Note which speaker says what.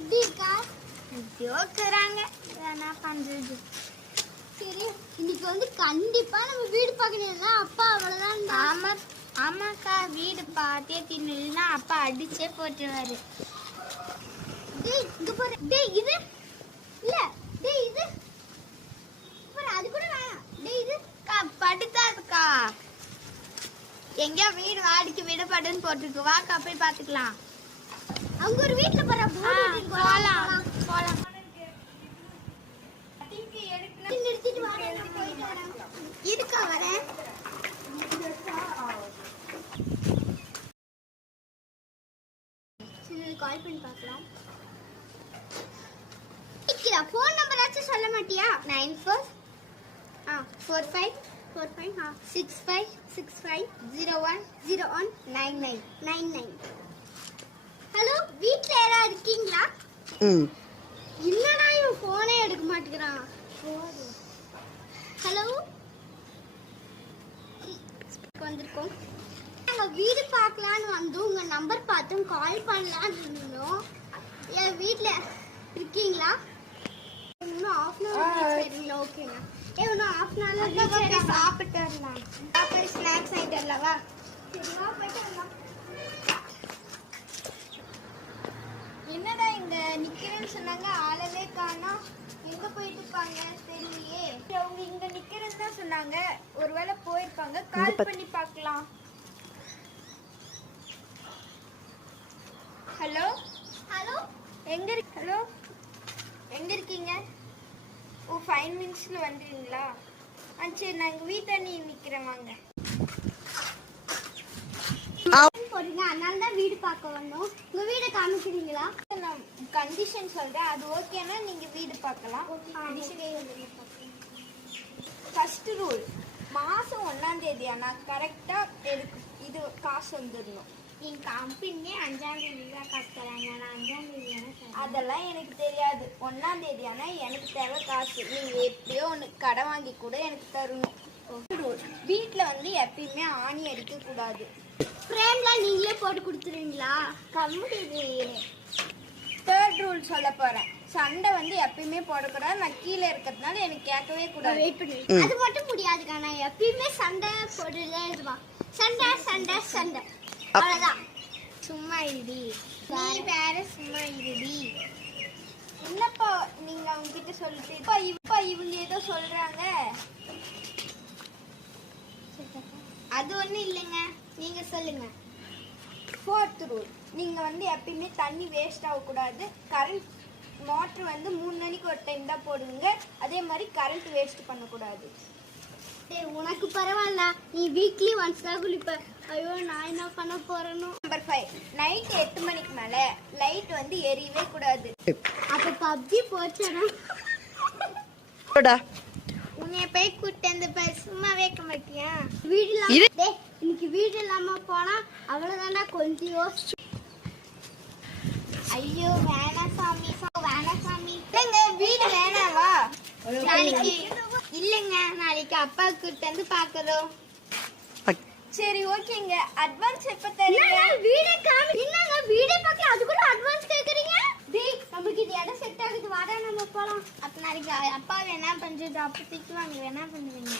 Speaker 1: எப்படி இருக்கா?
Speaker 2: எப்படியோ இருக்கிறாங்க என்ன பண்றது.
Speaker 1: சரி இன்னைக்கு வந்து கண்டிப்பா நம்ம வீடு பார்க்கணும்னா அப்பா அவ்வளவுதான்.
Speaker 2: ஆமா ஆமாக்கா வீடு பார்த்தே தின்னுனா அப்பா அடிச்சே போட்டுருவாரு.
Speaker 1: டேய் இங்க பாரு. டேய் இது. இல்ல டேய் இது. அது கூட வேணாம். டேய் இது.
Speaker 2: அக்கா படுத்தாதுக்கா எங்கேயோ வீடு வாடிக்கு விடப்படுன்னு போட்டுருக்கு. வாக்கா போய் பார்த்துக்கலாம்.
Speaker 1: அங்க ஒரு வீட்ல ஒட்டிருக்கு.
Speaker 2: போலாம். போலாம்
Speaker 1: நிறுத்திட்டு வரேன் போயிட்டு வரேன்.
Speaker 2: இருக்கா வரேன்
Speaker 1: சரி கால் பண்ணி பார்க்கலாம். நிக்கிறா ஃபோன் நம்பர் ஆச்சும் சொல்ல மாட்டியா?
Speaker 2: Nine four ah four five
Speaker 1: four five ah
Speaker 2: six five
Speaker 1: six five
Speaker 2: zero one
Speaker 1: zero one
Speaker 2: nine nine
Speaker 1: nine nine hello வீட்ல யாராவது இருக்கீங்களா?
Speaker 3: ம்.
Speaker 1: இல்லடா இவன் ஃபோனே எடுக்க மாட்டேங்கிறான். ஹலோ? வந்திருக்கோம். நாங்கள் வீடு பார்க்கலான்னு வந்தோம். உங்கள் நம்பர் பார்த்தோம் கால் பண்ணலான்னு இருந்தோம். என் வீட்டில் இருக்கீங்களா? இன்னும் ஆஃப் அன் ஹவர் சரிங்களா ஓகேண்ணா ஏ இன்னும் ஆஃப் அன் ஹவர்
Speaker 2: சாப்பிட்டு வரலாம். சாப்பிட்டு ஸ்நாக்ஸ் ஆகிட்டு வரலாவா?
Speaker 1: சரிவா போயிட்டு வரலாம்
Speaker 2: என்னடா இங்க நிக்கிறேன்னு சொன்னாங்க ஆளவே காணோம் எங்க போயிட்டு இருப்பாங்க தெரியலையே அவங்க இங்க சொன்னாங்க ஒருவேளை போயிருப்பாங்க கால் பண்ணி பார்க்கலாம். ஹலோ
Speaker 1: ஹலோ
Speaker 2: எங்க இருக்கு ஹலோ எங்க இருக்கீங்க? ஓ ஃபைவ் மினிட்ஸ்ல வந்துடுவீங்களா ஆ சரி நாங்கள் வீட்டில் நீ நிற்கிறேன் வாங்க.
Speaker 1: போறீங்க அதனால தான் வீடு பார்க்க வந்தோம். உங்கள் வீடை காமிக்கிறீங்களா?
Speaker 2: நான் கண்டிஷன் சொல்கிறேன் அது ஓகேனா நீங்கள் வீடு பார்க்கலாம். ஃபர்ஸ்ட் ரூல் மாதம் ஒன்றாம் தேதி ஆனால் கரெக்டாக எடுக்கு இது காசு வந்துடணும்
Speaker 1: என் கம்பெனியே அஞ்சாம் தேதி தான் காசு தராங்க. நான் அஞ்சாம் தேதி
Speaker 2: அதெல்லாம் எனக்கு தெரியாது. ஒன்றாம் தேதி ஆனால் எனக்கு தேவை காசு. நீங்கள் எப்படியோ ஒன்று கடன் வாங்கி கூட எனக்கு தரணும். ரூல் வீட்டில் வந்து எப்பயுமே ஆணி அடிக்கக்கூடாது.
Speaker 1: ஃப்ரேம்லாம் நீங்களே போட்டு கொடுத்துருவீங்களா?
Speaker 2: கம்முடிது தேர்ட் ரூல் சொல்ல போகிறேன் சண்டை வந்து எப்பயுமே போடக்கூடாது. நான் கீழே இருக்கிறதுனால எனக்கு கேட்கவே கூடாது.
Speaker 1: வெயிட் பண்ணி அது மட்டும் முடியாதுக்கா நான் எப்பயுமே சண்டை போடுறதே இதுவா. சண்டை சண்டை சண்டை. அவ்வளவுதான்.
Speaker 2: சும்மா இருடி. நீ வேற. சும்மா இருடி. என்னப்பா நீங்க அவங்க கிட்ட சொல்லிட்டு இப்ப இப்ப இவங்க ஏதோ சொல்றாங்க. அது ஒண்ணும் இல்லைங்க. நீங்க சொல்லுங்க. ஃபோர்த் ரூல் நீங்க வந்து எப்பயுமே தண்ணி வேஸ்ட் ஆகக்கூடாது. கரண்ட் மோட்டர் வந்து மூணு மணிக்கு ஒரு டைம் தான் போடுவீங்க. அதே மாதிரி கரண்ட் வேஸ்ட் பண்ணக்கூடாது.
Speaker 1: டேய் உனக்கு பரவாயில்ல. நீ வீக்லி ஒன்ஸ் தான் குளிப்ப. ஐயோ நான் என்ன பண்ண போறேனோ.
Speaker 2: நம்பர் ஃபைவ் நைட் எட்டு மணிக்கு மேலே லைட் வந்து எரியவே கூடாது.
Speaker 1: அப்ப பப்ஜி போச்சேனா
Speaker 2: உன்னைய போய் கூட்டு வந்து பாரு சும்மா வைக்க மாட்டியா?
Speaker 1: வீடு இல்லாம இன்னைக்கு வீடு இல்லாம போனா அவ்வளவுதான்டா கொஞ்சம் யோசிச்சு.
Speaker 2: ஐயோ வேணாம் சாமி சா- வேணாம் சாமி. இல்லைங்க வீடு வேணாவா? நாளைக்கு இல்லைங்க நாளைக்கு அப்பா கூட்டு வந்து பார்க்கறோம்
Speaker 3: பக்-
Speaker 2: சரி ஓகேங்க. அட்வான்ஸ் எப்போ
Speaker 1: என்னங்க வீடே காமி என்னங்க வீடே பார்க்க அது கூட அட்வான்ஸ் கேக்குறீங்க டேய் நமக்கு இது இடம் செட் ஆகுது வாடா நம்ம போலாம்
Speaker 2: அப்போ நாளைக்கு அப்பா என்ன பண்ணுறது அப்போ திட்டுவாங்க என்ன பண்ணுவீங்க